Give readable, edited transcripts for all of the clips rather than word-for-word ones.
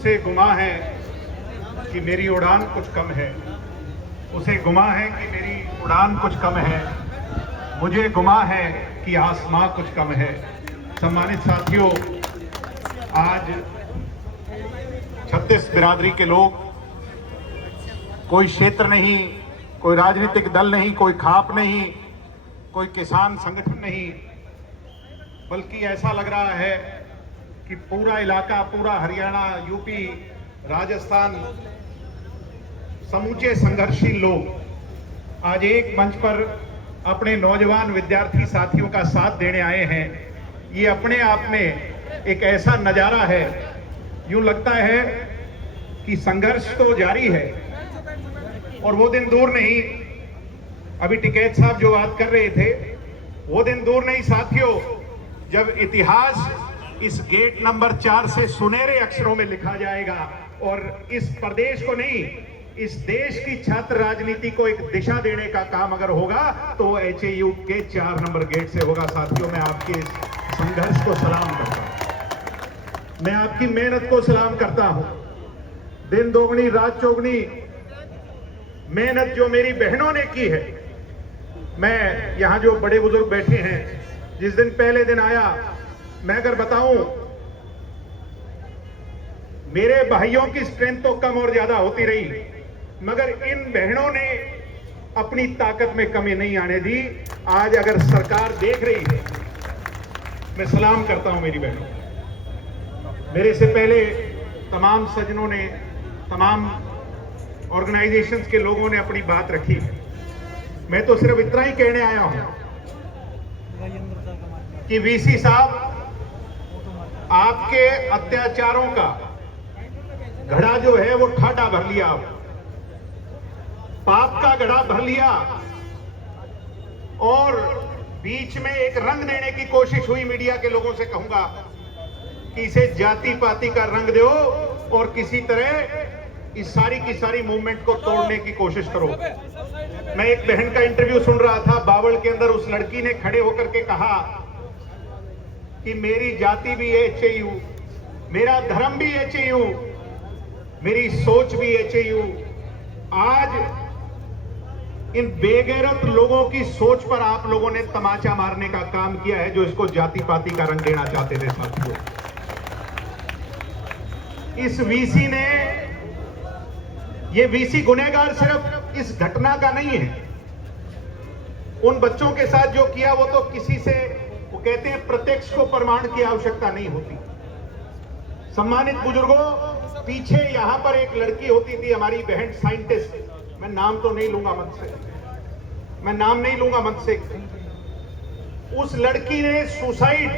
उसे गुमा है कि मेरी उड़ान कुछ कम है, उसे गुमा है कि मेरी उड़ान कुछ कम है, मुझे गुमा है कि आसमां कुछ कम है। सम्मानित साथियों, आज 36 बिरादरी के लोग, कोई क्षेत्र नहीं, कोई राजनीतिक दल नहीं, कोई खाप नहीं, कोई किसान संगठन नहीं, बल्कि ऐसा लग रहा है कि पूरा इलाका, पूरा हरियाणा, यूपी, राजस्थान, समूचे संघर्षशील लोग आज एक मंच पर अपने नौजवान विद्यार्थी साथियों का साथ देने आए हैं। ये अपने आप में एक ऐसा नजारा है, यूं लगता है कि संघर्ष तो जारी है और वो दिन दूर नहीं। अभी टिकैत साहब जो बात कर रहे थे, वो दिन दूर नहीं साथियों, जब इतिहास इस गेट नंबर 4 से सुनहरे अक्षरों में लिखा जाएगा और इस प्रदेश को नहीं, इस देश की छात्र राजनीति को एक दिशा देने का काम अगर होगा तो HAU के 4 नंबर गेट से होगा। साथियों, मैं आपके इस संघर्ष को सलाम करता हूं, मैं आपकी मेहनत को सलाम करता हूं। दिन दोगुनी रात चौगुनी मेहनत जो मेरी बहनों ने की है, मैं यहां जो बड़े बुजुर्ग बैठे हैं, जिस दिन पहले दिन आया, मैं अगर बताऊं, मेरे भाइयों की स्ट्रेंथ तो कम और ज्यादा होती रही, मगर इन बहनों ने अपनी ताकत में कमी नहीं आने दी। आज अगर सरकार देख रही है, मैं सलाम करता हूं मेरी बहनों। मेरे से पहले तमाम सज्जनों ने, तमाम ऑर्गेनाइजेशंस के लोगों ने अपनी बात रखी है। मैं तो सिर्फ इतना ही कहने आया हूं कि वीसी साहब, आपके अत्याचारों का घड़ा जो है वो ठाडा भर लिया, पाप का घड़ा भर लिया और बीच में एक रंग देने की कोशिश हुई। मीडिया के लोगों से कहूंगा कि इसे जाति पाति का रंग दो और किसी तरह इस सारी की सारी मूवमेंट को तोड़ने की कोशिश करो। मैं एक बहन का इंटरव्यू सुन रहा था, बावल के अंदर उस लड़की ने खड़े होकर के कहा कि मेरी जाति भी HAU, मेरा धर्म भी HAU, मेरी सोच भी HAU। आज इन बेगैरत लोगों की सोच पर आप लोगों ने तमाचा मारने का काम किया है, जो इसको जाति पाति का रंग देना चाहते थे। साथियों, इस वीसी ने, ये वीसी गुनहगार सिर्फ इस घटना का नहीं है, उन बच्चों के साथ जो किया वो तो किसी से, वो कहते हैं प्रत्यक्ष को प्रमाण की आवश्यकता नहीं होती। सम्मानित बुजुर्गों, पीछे यहां पर एक लड़की होती थी, हमारी बहन साइंटिस्ट, मैं नाम तो नहीं लूंगा मंच से, मैं नाम नहीं लूंगा मंच से। उस लड़की ने सुसाइड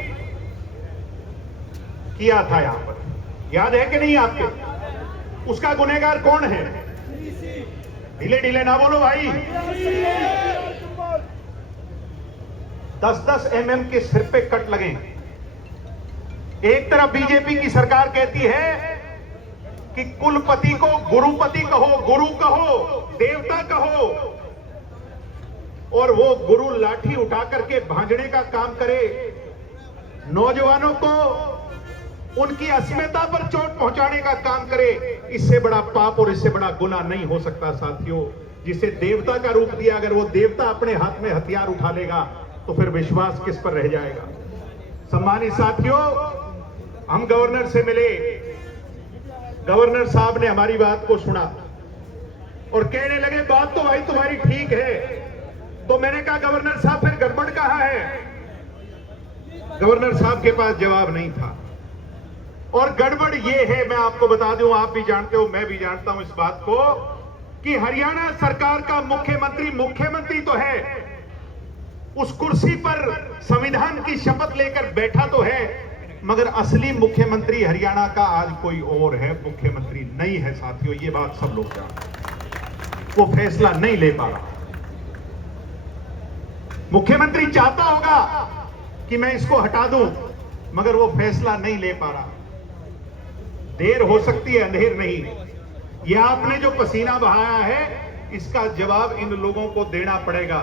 किया था यहां पर, याद है कि नहीं आपके? उसका गुनहगार कौन है? ढीले ढीले ना बोलो भाई। 10-10 mm के सिर पे कट लगे। एक तरफ बीजेपी की सरकार कहती है कि कुलपति को गुरुपति कहो, गुरु कहो, देवता कहो, और वो गुरु लाठी उठा करके भांजने का काम करे, नौजवानों को उनकी अस्मिता पर चोट पहुंचाने का काम करे। इससे बड़ा पाप और इससे बड़ा गुनाह नहीं हो सकता साथियों। जिसे देवता का रूप दिया, अगर वो देवता अपने हाथ में हथियार उठा लेगा तो फिर विश्वास किस पर रह जाएगा? सम्मानित साथियों, हम गवर्नर से मिले, गवर्नर साहब ने हमारी बात को सुना और कहने लगे बात तो भाई तुम्हारी ठीक है। तो मैंने कहा गवर्नर साहब फिर गड़बड़ कहां है? गवर्नर साहब के पास जवाब नहीं था। और गड़बड़ ये है, मैं आपको बता दूं, आप भी जानते हो, मैं भी जानता हूं इस बात को, कि हरियाणा सरकार का मुख्यमंत्री तो है, उस कुर्सी पर संविधान की शपथ लेकर बैठा तो है, मगर असली मुख्यमंत्री हरियाणा का आज कोई और है, मुख्यमंत्री नहीं है साथियों। ये बात सब लोग जानते हैं। वो फैसला नहीं ले पा रहा। मुख्यमंत्री चाहता होगा कि मैं इसको हटा दूं, मगर वो फैसला नहीं ले पा रहा। देर हो सकती है, अंधेर नहीं। यह आपने जो पसीना बहाया है, इसका जवाब इन लोगों को देना पड़ेगा।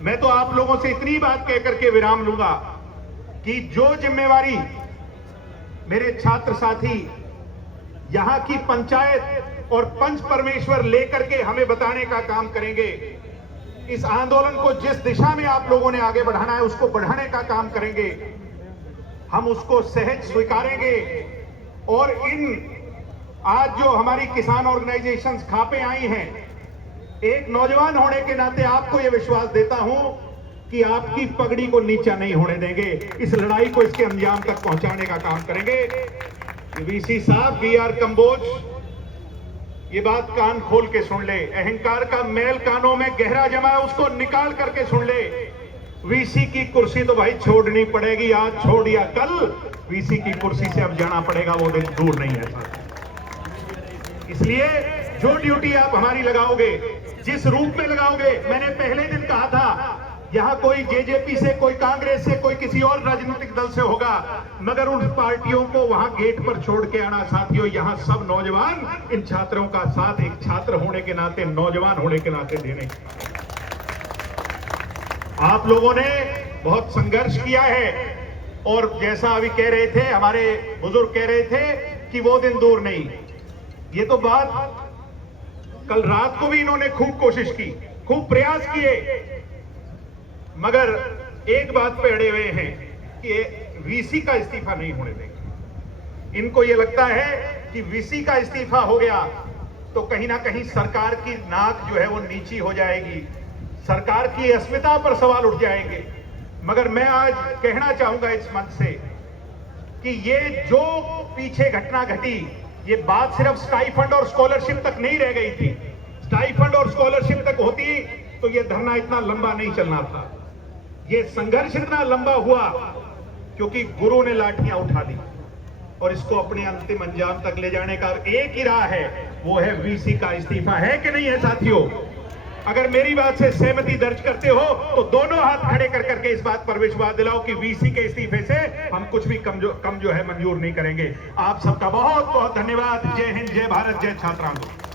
मैं तो आप लोगों से इतनी बात कहकर के विराम लूंगा कि जो जिम्मेवारी मेरे छात्र साथी यहां की पंचायत और पंच परमेश्वर लेकर के हमें बताने का काम करेंगे। इस आंदोलन को जिस दिशा में आप लोगों ने आगे बढ़ाना है उसको बढ़ाने का काम करेंगे। हम उसको सहज स्वीकारेंगे और इन आज जो हमारी किसान ऑर्गेनाइजेशंस खापे आई हैं, एक नौजवान होने के नाते आपको यह विश्वास देता हूं कि आपकी पगड़ी को नीचा नहीं होने देंगे। इस लड़ाई को इसके अंजाम तक पहुंचाने का काम करेंगे। वीसी साहब, वी आर कंबोज, ये बात कान खोल के सुन ले। अहंकार का मैल कानों में गहरा जमा है, उसको निकाल करके सुन ले। वीसी की कुर्सी तो भाई छोड़नी पड़ेगी, आज छोड़ या कल वीसी की कुर्सी से अब जाना पड़ेगा, वो दिन दूर नहीं है साहब। इसलिए जो ड्यूटी आप हमारी लगाओगे, जिस रूप में लगाओगे, मैंने पहले दिन कहा था यहां कोई जेजेपी से, कोई कांग्रेस से, कोई किसी और राजनीतिक दल से होगा, मगर उन पार्टियों को वहां गेट पर छोड़ के आना साथियों। यहां सब नौजवान इन छात्रों का साथ एक छात्र होने के नाते, नौजवान होने के नाते देने। आप लोगों ने बहुत संघर्ष किया है और जैसा अभी कह रहे थे, हमारे बुजुर्ग कह रहे थे कि वो दिन दूर नहीं। ये तो बात कल रात को भी इन्होंने खूब कोशिश की, खूब प्रयास किए, मगर एक बात पे अड़े हुए हैं कि वीसी का इस्तीफा नहीं होने देंगे। इनको ये लगता है कि वीसी का इस्तीफा हो गया तो कहीं ना कहीं सरकार की नाक जो है वो नीची हो जाएगी, सरकार की अस्मिता पर सवाल उठ जाएंगे। मगर मैं आज कहना चाहूंगा इस मंच से कि ये जो पीछे घटना घटी, ये बात सिर्फ स्टाइफंड और स्कॉलरशिप तक नहीं रह गई थी। स्टाइफंड और स्कॉलरशिप तक होती तो ये धरना इतना लंबा नहीं चलना था। ये संघर्ष इतना लंबा हुआ क्योंकि गुरु ने लाठियां उठा दी और इसको अपने अंतिम अंजाम तक ले जाने का एक ही राह है, वो है वीसी का इस्तीफा। है कि नहीं है साथियों? अगर मेरी बात से सहमति दर्ज करते हो तो दोनों हाथ खड़े कर करके इस बात पर विश्वास दिलाओ कि वीसी के इस्तीफे से हम कुछ भी कम जो है मंजूर नहीं करेंगे। आप सबका बहुत बहुत धन्यवाद। जय हिंद, जय भारत, जय छात्र आंदोलन।